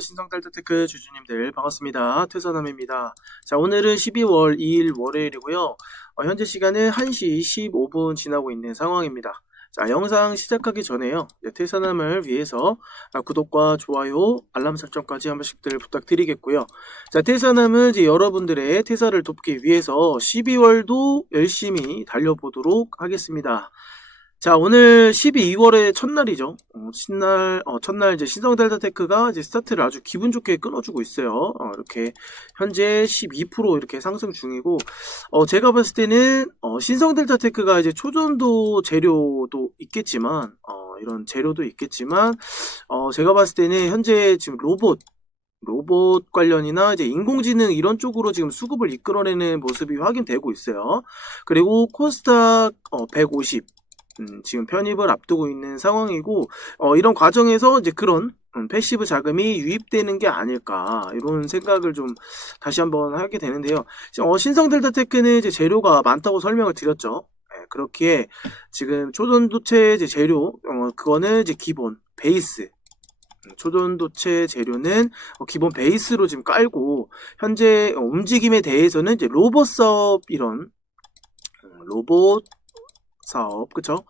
신성달타테크 주주님들 반갑습니다. 퇴선함입니다. 자, 오늘은 12월 2일 월요일이고요. 어, 현재 시간은 1시 15분 지나고 있는 상황입니다. 자, 영상 시작하기 전에요. 네, 퇴선함을 위해서 아, 구독과 좋아요, 알람 설정까지 한 번씩들 부탁드리겠고요. 자, 퇴선함은 이제 여러분들의 퇴사를 돕기 위해서 12월도 열심히 달려보도록 하겠습니다. 자, 오늘 12월의 첫날이죠. 어, 신날, 어, 첫날 이제 신성 델타테크가 이제 스타트를 아주 기분 좋게 끊어주고 있어요. 어, 이렇게 현재 12% 이렇게 상승 중이고, 어, 제가 봤을 때는 어, 신성 델타테크가 이제 초전도 재료도 있겠지만, 어, 이런 재료도 있겠지만, 어, 제가 봤을 때는 현재 지금 로봇 로봇 관련이나 이제 인공지능 이런 쪽으로 지금 수급을 이끌어내는 모습이 확인되고 있어요. 그리고 코스닥 어, 150 음, 지금 편입을 앞두고 있는 상황이고 어, 이런 과정에서 이제 그런 음, 패시브 자금이 유입되는 게 아닐까 이런 생각을 좀 다시 한번 하게 되는데요. 어, 신성델타테크는 이제 재료가 많다고 설명을 드렸죠. 예, 그렇기에 지금 초전도체 재료 어, 그거는 이제 기본 베이스 음, 초전도체 재료는 어, 기본 베이스로 지금 깔고 현재 어, 움직임에 대해서는 이제 로봇 사업 이런 음, 로봇 사업, 그쵸?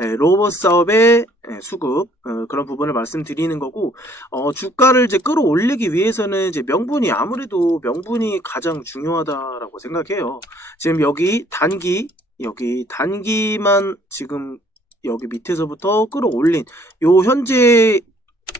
예, 로봇 사업의 예, 수급 어, 그런 부분을 말씀드리는 거고 어, 주가를 이제 끌어올리기 위해서는 이제 명분이 아무래도 명분이 가장 중요하다라고 생각해요. 지금 여기 단기 여기 단기만 지금 여기 밑에서부터 끌어올린 요 현재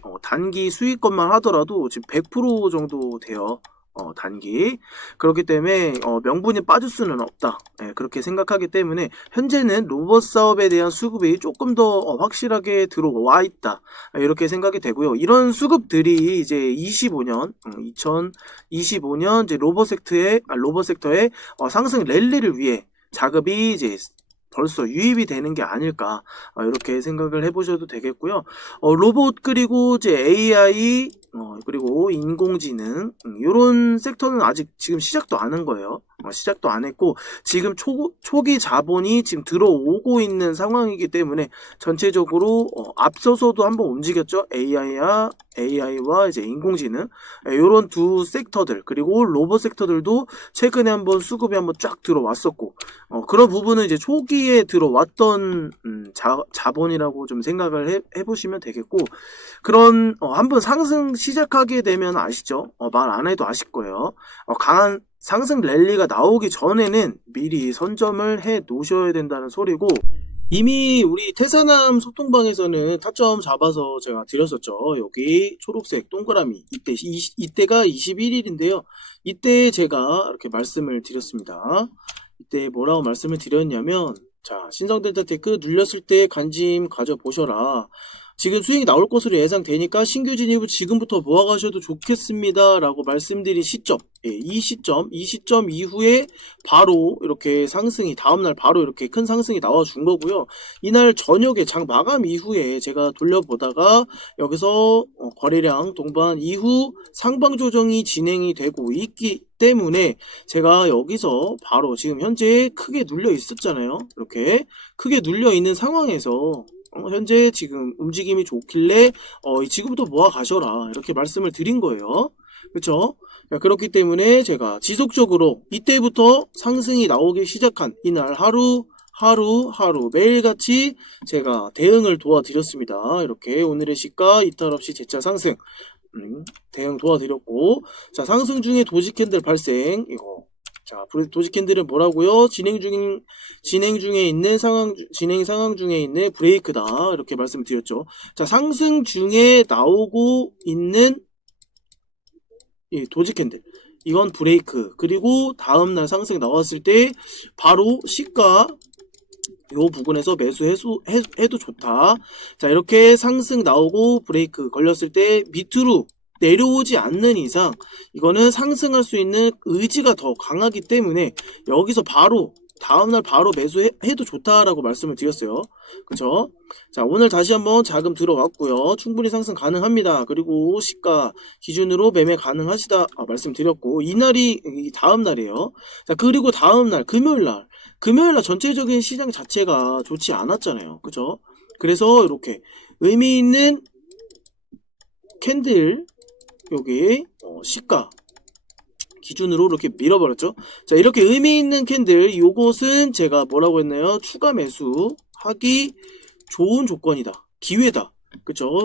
어, 단기 수익권만 하더라도 지금 100% 정도 돼요. 어, 단기. 그렇기 때문에 어, 명분이 빠질 수는 없다. 예, 그렇게 생각하기 때문에 현재는 로봇 사업에 대한 수급이 조금 더 어, 확실하게 들어와 있다. 이렇게 생각이 되고요. 이런 수급들이 이제 25년, 2025년 이제 로봇 섹터의 아, 로봇 섹터의 어, 상승 랠리를 위해 자급이 이제 벌써 유입이 되는 게 아닐까 어, 이렇게 생각을 해보셔도 되겠고요. 어, 로봇 그리고 이제 AI 어, 그리고 인공지능 이런 음, 섹터는 아직 지금 시작도 안 한 거예요. 어, 시작도 안 했고 지금 초, 초기 자본이 지금 들어오고 있는 상황이기 때문에 전체적으로 어, 앞서서도 한번 움직였죠. AI와 AI와 이제 인공지능 이런 예, 두 섹터들 그리고 로봇 섹터들도 최근에 한번 수급이 한번 쫙 들어왔었고 어, 그런 부분은 이제 초기에 들어왔던 음, 자, 자본이라고 좀 생각을 해, 해보시면 되겠고 그런 어, 한번 상승 시작하게 되면 아시죠? 어, 말 안 해도 아실 거예요. 어, 강한 상승 랠리가 나오기 전에는 미리 선점을 해 놓으셔야 된다는 소리고 이미 우리 태사남 소통방에서는 타점 잡아서 제가 드렸었죠. 여기 초록색 동그라미 이때 이, 이때가 21일인데요. 이때 제가 이렇게 말씀을 드렸습니다. 이때 뭐라고 말씀을 드렸냐면 자 신성델타테크 눌렸을 때 관심 가져보셔라. 지금 수익이 나올 것으로 예상되니까 신규 진입을 지금부터 모아가셔도 좋겠습니다. 라고 말씀드린 시점, 예, 이 시점, 이 시점 이후에 바로 이렇게 상승이, 다음날 바로 이렇게 큰 상승이 나와준 거고요. 이날 저녁에 장 마감 이후에 제가 돌려보다가 여기서 어, 거래량 동반 이후 상방 조정이 진행이 되고 있기 때문에 제가 여기서 바로 지금 현재 크게 눌려 있었잖아요. 이렇게 크게 눌려 있는 상황에서 어, 현재 지금 움직임이 좋길래 어, 지금부터 모아 가셔라 이렇게 말씀을 드린 거예요. 그렇죠? 그렇기 때문에 제가 지속적으로 이때부터 상승이 나오기 시작한 이날 하루 하루 하루 매일같이 제가 대응을 도와드렸습니다. 이렇게 오늘의 시가 이탈 없이 재차 상승 음, 대응 도와드렸고 자 상승 중에 도지 캔들 발생 이거 자, 도지캔들은 뭐라고요? 진행 중 진행 중에 있는 상황 진행 상황 중에 있는 브레이크다 이렇게 말씀드렸죠. 자, 상승 중에 나오고 있는 이 도지캔들 이건 브레이크 그리고 다음날 상승 나왔을 때 바로 시가 요 부분에서 매수 해소, 해, 해도 좋다. 자, 이렇게 상승 나오고 브레이크 걸렸을 때 밑으로 내려오지 않는 이상 이거는 상승할 수 있는 의지가 더 강하기 때문에 여기서 바로 다음날 바로 매수해도 좋다라고 말씀을 드렸어요. 그쵸? 자, 오늘 다시 한번 자금 들어왔고요. 충분히 상승 가능합니다. 그리고 시가 기준으로 매매 가능하시다 아, 말씀드렸고 이날이 다음 날이에요. 자, 그리고 다음 날 금요일 날 금요일 날 전체적인 시장 자체가 좋지 않았잖아요. 그죠? 그래서 이렇게 의미 있는 캔들 여기 어, 시가 기준으로 이렇게 밀어버렸죠. 자, 이렇게 의미 있는 캔들, 요것은 제가 뭐라고 했나요? 추가 매수 하기 좋은 조건이다. 기회다. 그쵸?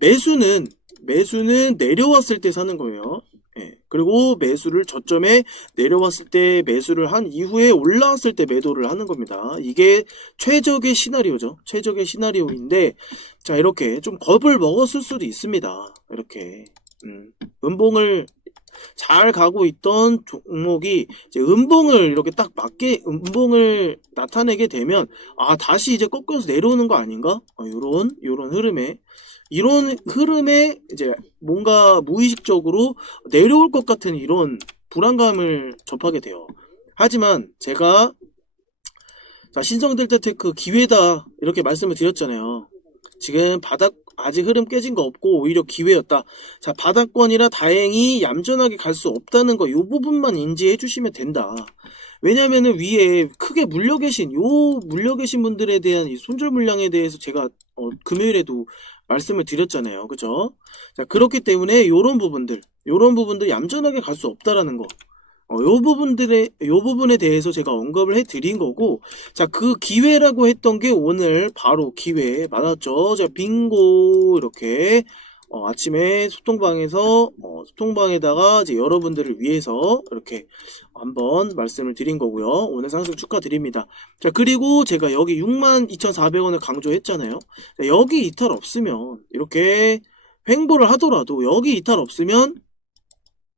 매수는, 매수는 내려왔을 때 사는 거예요. 예. 그리고 매수를 저점에 내려왔을 때 매수를 한 이후에 올라왔을 때 매도를 하는 겁니다. 이게 최적의 시나리오죠. 최적의 시나리오인데, 자, 이렇게 좀 겁을 먹었을 수도 있습니다. 이렇게. 음, 음봉을 잘 가고 있던 종목이 이제 음봉을 이렇게 딱 맞게 음봉을 나타내게 되면 아 다시 이제 꺾여서 내려오는 거 아닌가? 어, 요런 요런 흐름에 이런 흐름에 이제 뭔가 무의식적으로 내려올 것 같은 이런 불안감을 접하게 돼요. 하지만 제가 자 신성 델타테크 기회다 이렇게 말씀을 드렸잖아요. 지금 바닥 아직 흐름 깨진 거 없고 오히려 기회였다. 자, 바닥권이라 다행히 얌전하게 갈 수 없다는 거, 요 부분만 인지해 주시면 된다. 왜냐면은 위에 크게 물려 계신, 요 물려 계신 분들에 대한 이 손절 물량에 대해서 제가, 어, 금요일에도 말씀을 드렸잖아요. 그죠? 자, 그렇기 때문에 요런 부분들, 요런 부분들 얌전하게 갈 수 없다라는 거. 어, 요 부분들의, 요 부분에 대해서 제가 언급을 해 드린 거고, 자, 그 기회라고 했던 게 오늘 바로 기회 맞았죠. 자, 빙고, 이렇게, 어, 아침에 소통방에서, 어, 소통방에다가 이제 여러분들을 위해서 이렇게 한번 말씀을 드린 거고요. 오늘 상승 축하드립니다. 자, 그리고 제가 여기 62,400원을 강조했잖아요. 자, 여기 이탈 없으면, 이렇게 횡보를 하더라도, 여기 이탈 없으면,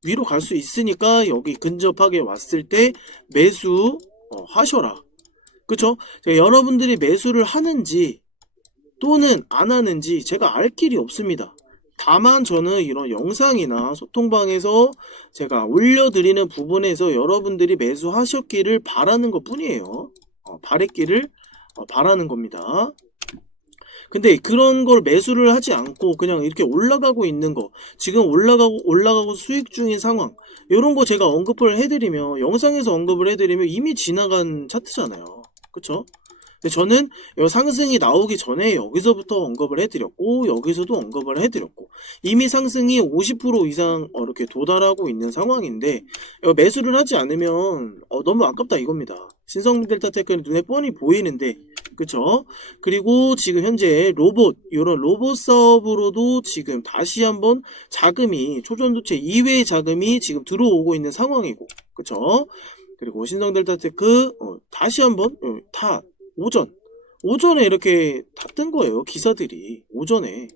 위로 갈 수 있으니까 여기 근접하게 왔을 때 매수 어, 하셔라. 그쵸? 여러분들이 매수를 하는지 또는 안 하는지 제가 알 길이 없습니다. 다만 저는 이런 영상이나 소통방에서 제가 올려드리는 부분에서 여러분들이 매수하셨기를 바라는 것 뿐이에요. 어, 바랬기를 어, 바라는 겁니다. 근데 그런 걸 매수를 하지 않고 그냥 이렇게 올라가고 있는 거 지금 올라가고 올라가고 수익 중인 상황 이런 거 제가 언급을 해드리면 영상에서 언급을 해드리면 이미 지나간 차트잖아요 그쵸? 근데 저는 이 상승이 나오기 전에 여기서부터 언급을 해드렸고 여기서도 언급을 해드렸고 이미 상승이 50% 이상 어, 이렇게 도달하고 있는 상황인데 어, 매수를 하지 않으면 어, 너무 아깝다 이겁니다 신성 델타 테크는 눈에 뻔히 보이는데 그쵸? 그리고 지금 현재 로봇, 이런 로봇 사업으로도 지금 다시 한번 자금이, 초전도체 이외의 자금이 지금 들어오고 있는 상황이고, 그쵸? 그리고 신성 델타테크, 어, 다시 한번, 어, 다, 오전. 오전에 이렇게 다 뜬 거예요, 기사들이. 오전에.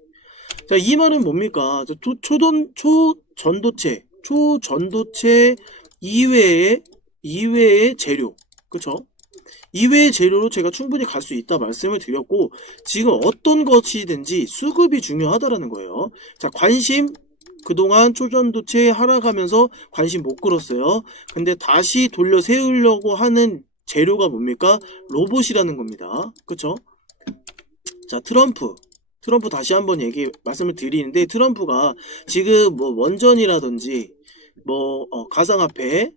자, 이 말은 뭡니까? 저 초, 초전, 초전도체, 초전도체 이외의, 이외의 재료. 그쵸? 이외의 재료로 제가 충분히 갈 수 있다 말씀을 드렸고 지금 어떤 것이든지 수급이 중요하다라는 거예요. 자 관심 그동안 초전도체 하락하면서 관심 못 끌었어요. 근데 다시 돌려 세우려고 하는 재료가 뭡니까? 로봇이라는 겁니다. 그쵸? 자 트럼프 트럼프 다시 한번 얘기 말씀을 드리는데 트럼프가 지금 뭐 원전이라든지 뭐 어, 가상화폐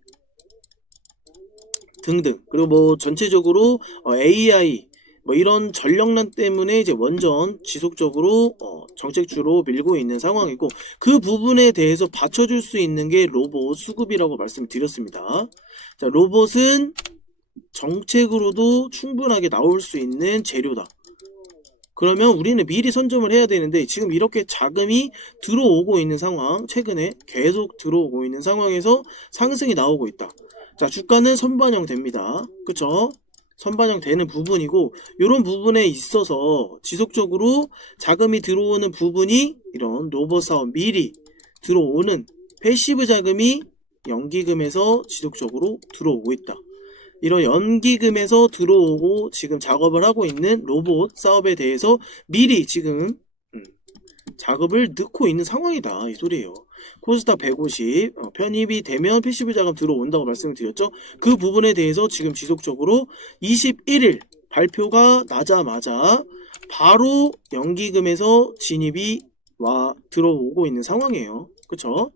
등등 그리고 뭐 전체적으로 어, AI 뭐 이런 전력난 때문에 이제 원전 지속적으로 어, 정책주로 밀고 있는 상황이고 그 부분에 대해서 받쳐줄 수 있는 게 로봇 수급이라고 말씀을 드렸습니다. 자 로봇은 정책으로도 충분하게 나올 수 있는 재료다. 그러면 우리는 미리 선점을 해야 되는데 지금 이렇게 자금이 들어오고 있는 상황 최근에 계속 들어오고 있는 상황에서 상승이 나오고 있다. 자, 주가는 선반영 됩니다. 그쵸? 선반영 되는 부분이고, 이런 부분에 있어서 지속적으로 자금이 들어오는 부분이 이런 로봇 사업 미리 들어오는 패시브 자금이 연기금에서 지속적으로 들어오고 있다. 이런 연기금에서 들어오고 지금 작업을 하고 있는 로봇 사업에 대해서 미리 지금 음, 작업을 넣고 있는 상황이다. 이 소리예요. 코스닥 150 어, 편입이 되면 PCB 자금 들어온다고 말씀을 드렸죠. 그 부분에 대해서 지금 지속적으로 21일 발표가 나자마자 바로 연기금에서 진입이 와 들어오고 있는 상황이에요. 그쵸?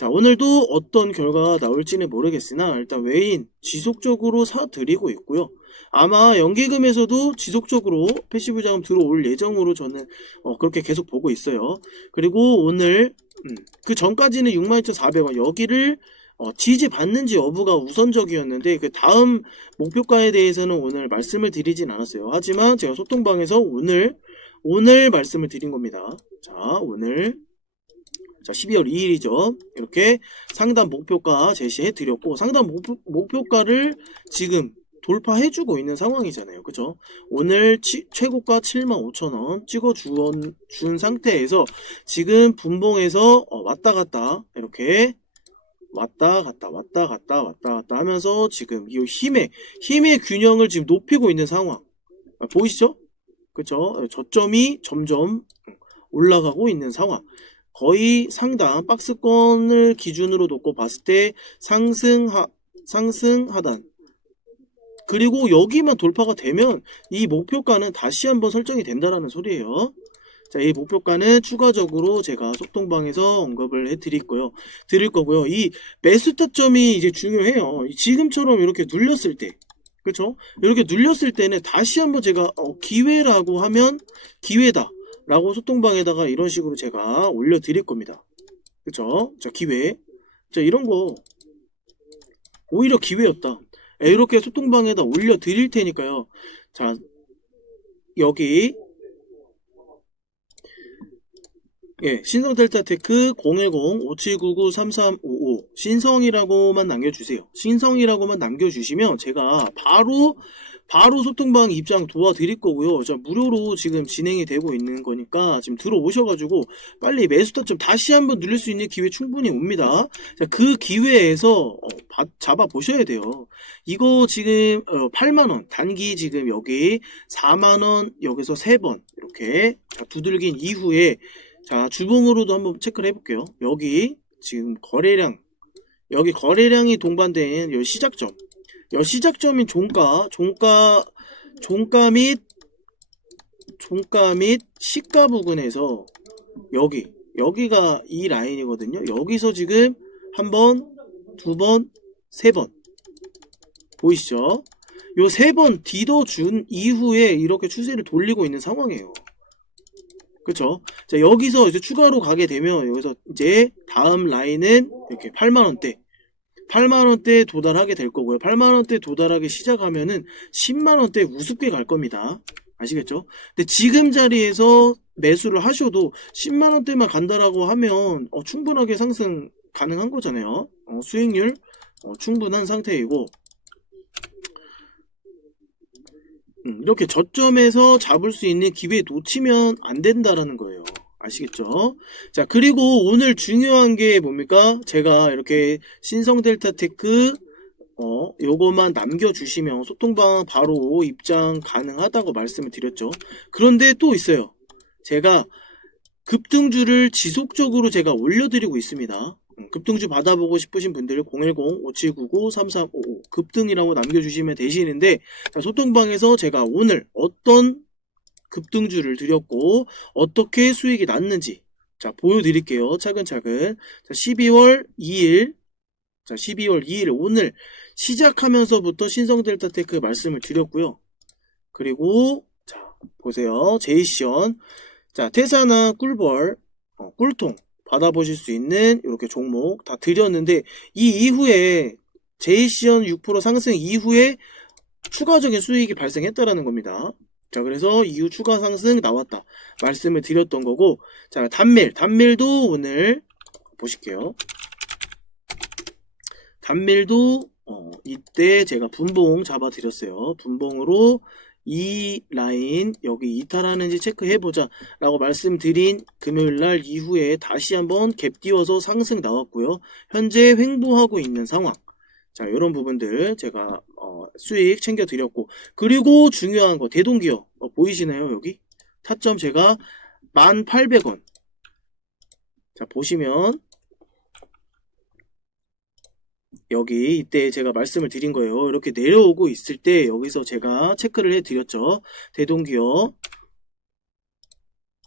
자, 오늘도 어떤 결과가 나올지는 모르겠으나 일단 외인 지속적으로 사드리고 있고요. 아마 연기금에서도 지속적으로 패시브 자금 들어올 예정으로 저는 어, 그렇게 계속 보고 있어요. 그리고 오늘 음, 그 전까지는 62,400원 여기를 어, 지지받는지 여부가 우선적이었는데 그 다음 목표가에 대해서는 오늘 말씀을 드리진 않았어요. 하지만 제가 소통방에서 오늘 오늘 말씀을 드린 겁니다. 자, 오늘 자, 12월 2일이죠. 이렇게 상단 목표가 제시해 드렸고 상단 목표, 목표 가를 지금 돌파해 주고 있는 상황이잖아요. 그죠? 오늘 치- 최고가 75,000원 찍어준 준 상태에서 지금 분봉에서 어, 왔다 갔다 이렇게 왔다 갔다 왔다 갔다 왔다 갔다 하면서 지금 이 힘의 힘의 균형을 지금 높이고 있는 상황 아, 보이시죠? 그쵸? 저점이 점점 올라가고 있는 상황. 거의 상단 박스권을 기준으로 놓고 봤을 때 상승하 상승 하단 그리고 여기만 돌파가 되면 이 목표가는 다시 한번 설정이 된다라는 소리예요. 자, 이 목표가는 추가적으로 제가 소통방에서 언급을 해 드릴 거요, 드릴 거고요. 이 매수 타점이 이제 중요해요. 지금처럼 이렇게 눌렸을 때, 그렇죠? 이렇게 눌렸을 때는 다시 한번 제가 어, 기회라고 하면 기회다. 라고 소통방에다가 이런 식으로 제가 올려드릴 겁니다. 그쵸? 자, 기회. 자, 이런 거, 오히려 기회였다. 예, 이렇게 소통방에다 올려드릴 테니까요. 자, 여기, 예, 신성 델타 테크 010-5799-3355 신성이라고만 남겨주세요. 신성이라고만 남겨주시면 제가 바로 바로 소통방 입장 도와드릴 거고요. 자, 무료로 지금 진행이 되고 있는 거니까 지금 들어오셔가지고 빨리 매수타점 다시 한번 누릴 수 있는 기회 충분히 옵니다. 자, 그 기회에서 어, 바- 잡아보셔야 돼요. 이거 지금 어, 8만원 단기 지금 여기 4만원 여기서 3번 이렇게 자, 두들긴 이후에 자 주봉으로도 한번 체크를 해볼게요. 여기 지금 거래량 여기 거래량이 동반된 이 시작점 여 시작점인 종가, 종가, 종가 및 종가 및 시가 부근에서 여기, 여기가 이 라인이거든요. 여기서 지금 한 번, 두 번, 세 번. 보이시죠? 요 세 번 디뎌준 이후에 이렇게 추세를 돌리고 있는 상황이에요. 그쵸? 자, 여기서 이제 추가로 가게 되면 여기서 이제 다음 라인은 이렇게 8만원대. 8만원대에 도달하게 될 거고요. 8만원대에 도달하기 시작하면은 10만원대 우습게 갈 겁니다. 아시겠죠? 근데 지금 자리에서 매수를 하셔도 10만원대만 간다라고 하면 어, 충분하게 상승 가능한 거잖아요. 어, 수익률 어, 충분한 상태이고 음, 이렇게 저점에서 잡을 수 있는 기회 놓치면 안 된다라는 거예요. 아시겠죠? 자, 그리고 오늘 중요한 게 뭡니까? 제가 이렇게 신성 델타 테크, 어, 요거만 남겨주시면 소통방 바로 입장 가능하다고 말씀을 드렸죠. 그런데 또 있어요. 제가 급등주를 지속적으로 제가 올려드리고 있습니다. 음, 급등주 받아보고 싶으신 분들 010-5799-3355 급등이라고 남겨주시면 되시는데 자, 소통방에서 제가 오늘 어떤 급등주를 드렸고 어떻게 수익이 났는지. 자 보여드릴게요. 차근차근. 자 12월 2일. 자 12월 2일 오늘 시작하면서부터 신성델타테크 말씀을 드렸고요. 그리고 자 보세요. 제이시언 자 태사나 꿀벌 어, 꿀통 받아보실 수 있는 이렇게 종목 다 드렸는데 이 이후에 제이시언 6% 상승 이후에 추가적인 수익이 발생했다라는 겁니다. 자, 그래서 이후 추가 상승 나왔다. 말씀을 드렸던 거고, 자, 단밀. 단밀도 오늘 보실게요. 단밀도, 어, 이때 제가 분봉 잡아드렸어요. 분봉으로 이 라인, 여기 이탈하는지 체크해보자. 라고 말씀드린 금요일 날 이후에 다시 한번 갭 띄워서 상승 나왔고요. 현재 횡보하고 있는 상황. 자, 이런 부분들 제가 어, 수익 챙겨 드렸고 그리고 중요한 거 대동기업 어, 보이시나요 여기? 타점 제가 1,800원. 자 보시면 여기 이때 제가 말씀을 드린 거예요. 이렇게 내려오고 있을 때 여기서 제가 체크를 해 드렸죠. 대동기업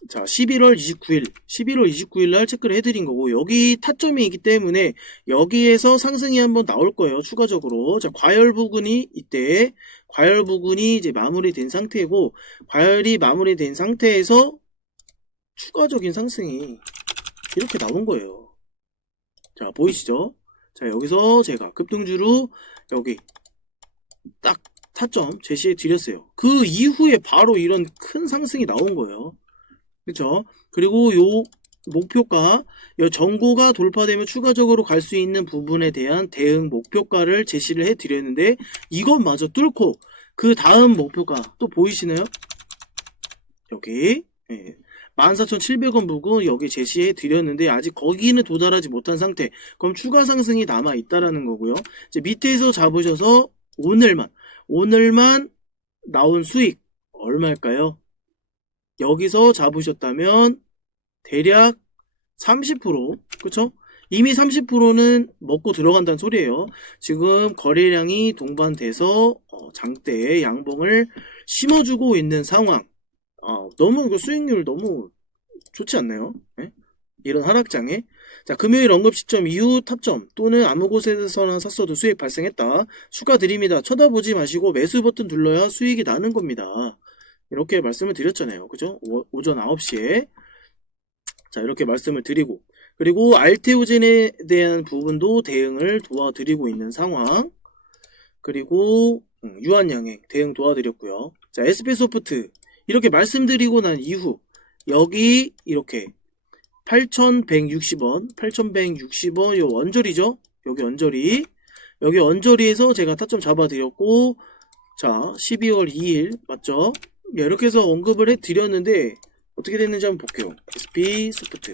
자, 11월 29일, 11월 29일 날 체크를 해드린 거고, 여기 타점이 있기 때문에, 여기에서 상승이 한번 나올 거예요, 추가적으로. 자, 과열 부근이 이때, 과열 부근이 이제 마무리된 상태고, 과열이 마무리된 상태에서, 추가적인 상승이 이렇게 나온 거예요. 자, 보이시죠? 자, 여기서 제가 급등주로, 여기, 딱, 타점 제시해 드렸어요. 그 이후에 바로 이런 큰 상승이 나온 거예요. 그쵸? 그리고 요 목표가 요 전고가 돌파되면 추가적으로 갈 수 있는 부분에 대한 대응 목표가를 제시를 해 드렸는데 이것마저 뚫고 그 다음 목표가 또 보이시나요? 여기 예. 14,700원 부근 여기 제시해 드렸는데 아직 거기는 도달하지 못한 상태 그럼 추가 상승이 남아 있다라는 거고요 이제 밑에서 잡으셔서 오늘만 오늘만 나온 수익 얼마일까요? 여기서 잡으셨다면 대략 30% 그쵸? 이미 30%는 먹고 들어간다는 소리예요. 지금 거래량이 동반돼서 어, 장대에 양봉을 심어주고 있는 상황. 어, 너무 그 수익률 너무 좋지 않나요? 예? 이런 하락장에 자 금요일 언급 시점 이후 탑점 또는 아무 곳에서나 샀어도 수익 발생했다. 축하드립니다. 쳐다보지 마시고 매수 버튼 눌러야 수익이 나는 겁니다. 이렇게 말씀을 드렸잖아요. 그죠? 오, 오전 9시에. 자, 이렇게 말씀을 드리고. 그리고 알테오젠에 대한 부분도 대응을 도와드리고 있는 상황. 그리고 음, 유한양행 대응 도와드렸고요. 자, SP소프트 이렇게 말씀드리고 난 이후 여기 이렇게 8,160원, 8,160원 요 원저리죠? 여기 원저리. 여기 원저리에서 제가 타점 잡아드렸고 자, 12월 2일 맞죠? 예, 이렇게 해서 언급을 해드렸는데 어떻게 됐는지 한번 볼게요. SP 소프트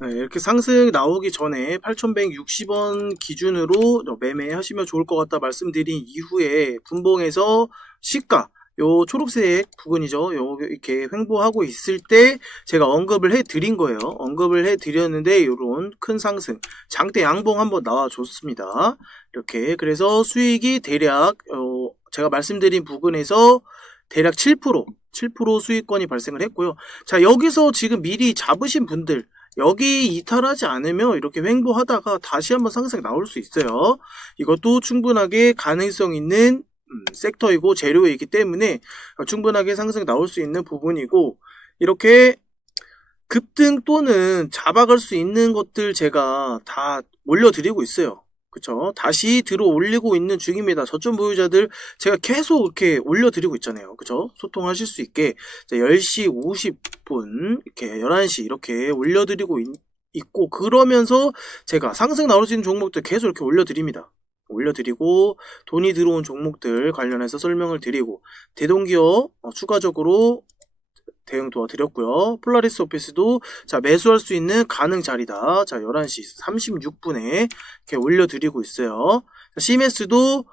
네, 이렇게 상승 나오기 전에 8,160원 기준으로 매매하시면 좋을 것 같다 말씀드린 이후에 분봉에서 시가 요 초록색 부분이죠. 요 이렇게 횡보하고 있을 때 제가 언급을 해 드린 거예요. 언급을 해 드렸는데 요런 큰 상승 장대 양봉 한번 나와 줬습니다. 이렇게 그래서 수익이 대략 어, 제가 말씀드린 부분에서 대략 7% 7% 수익권이 발생을 했고요. 자 여기서 지금 미리 잡으신 분들 여기 이탈하지 않으면 이렇게 횡보하다가 다시 한번 상승 나올 수 있어요. 이것도 충분하게 가능성 있는 음, 섹터이고 재료이기 때문에 충분하게 상승 나올 수 있는 부분이고 이렇게 급등 또는 잡아갈 수 있는 것들 제가 다 올려드리고 있어요. 그쵸? 다시 들어 올리고 있는 중입니다. 저점 보유자들 제가 계속 이렇게 올려드리고 있잖아요. 그쵸? 소통하실 수 있게 10시 50분, 이렇게 11시 이렇게 올려드리고 있, 있고 그러면서 제가 상승 나올 수 있는 종목들 계속 이렇게 올려드립니다. 올려드리고 돈이 들어온 종목들 관련해서 설명을 드리고 대동기업 어, 추가적으로 대응 도와드렸고요. 폴라리스 오피스도 자 매수할 수 있는 가능 자리다. 자 11시 36분에 이렇게 올려드리고 있어요. 자, CMS도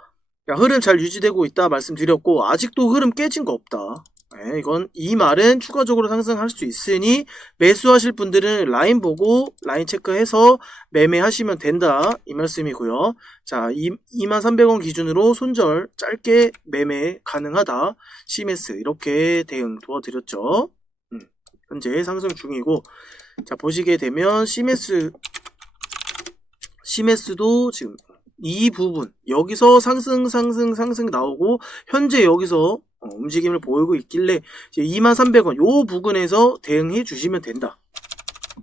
흐름 잘 유지되고 있다 말씀드렸고 아직도 흐름 깨진 거 없다. 네, 이건 이 말은 추가적으로 상승할 수 있으니 매수하실 분들은 라인 보고 라인 체크해서 매매하시면 된다 이 말씀이고요. 자, 23,300원 기준으로 손절 짧게 매매 가능하다. CMS 이렇게 대응 도와드렸죠. 음, 현재 상승 중이고 자 보시게 되면 CMS CMS도 지금 이 부분 여기서 상승 상승 상승 나오고 현재 여기서 어, 움직임을 보이고 있길래 23,300원 요 부근에서 대응해 주시면 된다.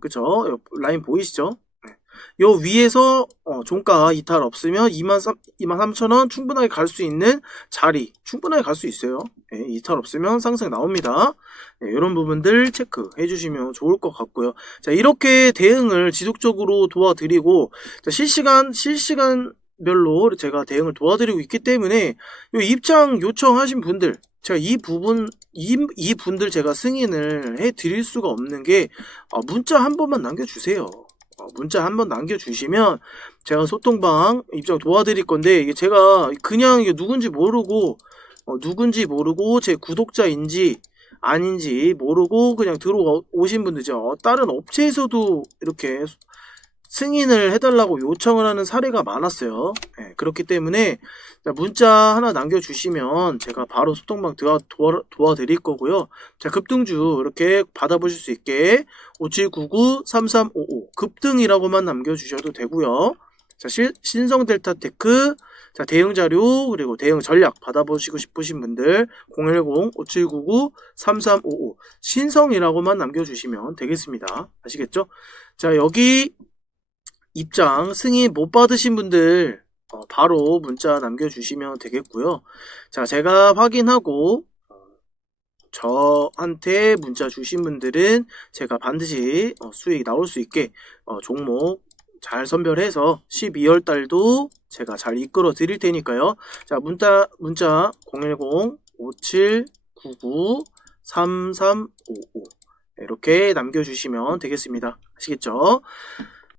그쵸? 라인 보이시죠? 네. 요 위에서 어, 종가 이탈 없으면 23,000원 23, 충분하게 갈 수 있는 자리 충분하게 갈 수 있어요. 네, 이탈 없으면 상승 나옵니다. 네, 이런 부분들 체크해 주시면 좋을 것 같고요. 자 이렇게 대응을 지속적으로 도와드리고 자, 실시간 실시간 별로 제가 대응을 도와드리고 있기 때문에 요 입장 요청하신 분들 제가 이 부분 이, 이 분들 제가 승인을 해 드릴 수가 없는 게 어, 문자 한 번만 남겨주세요. 어, 문자 한 번 남겨주시면 제가 소통방 입장 도와드릴 건데 이게 제가 그냥 이게 누군지 모르고 어, 누군지 모르고 제 구독자인지 아닌지 모르고 그냥 들어오신 분들죠. 다른 업체에서도 이렇게 승인을 해달라고 요청을 하는 사례가 많았어요. 예, 그렇기 때문에 자, 문자 하나 남겨주시면 제가 바로 소통방 도와, 도와, 도와 드릴 거고요. 자, 급등주 이렇게 받아보실 수 있게 5799-3355 급등이라고만 남겨주셔도 되고요. 자, 실- 신성 델타테크 자, 대응 자료 그리고 대응 전략 받아보시고 싶으신 분들 010-5799-3355 신성이라고만 남겨주시면 되겠습니다. 아시겠죠? 자, 여기 입장 승인 못 받으신 분들 어, 바로 문자 남겨주시면 되겠고요. 자, 제가 확인하고 어, 저한테 문자 주신 분들은 제가 반드시 어, 수익 나올 수 있게 어, 종목 잘 선별해서 12월 달도 제가 잘 이끌어 드릴 테니까요. 자, 문자 문자 010-5799-3355 이렇게 남겨주시면 되겠습니다. 아시겠죠?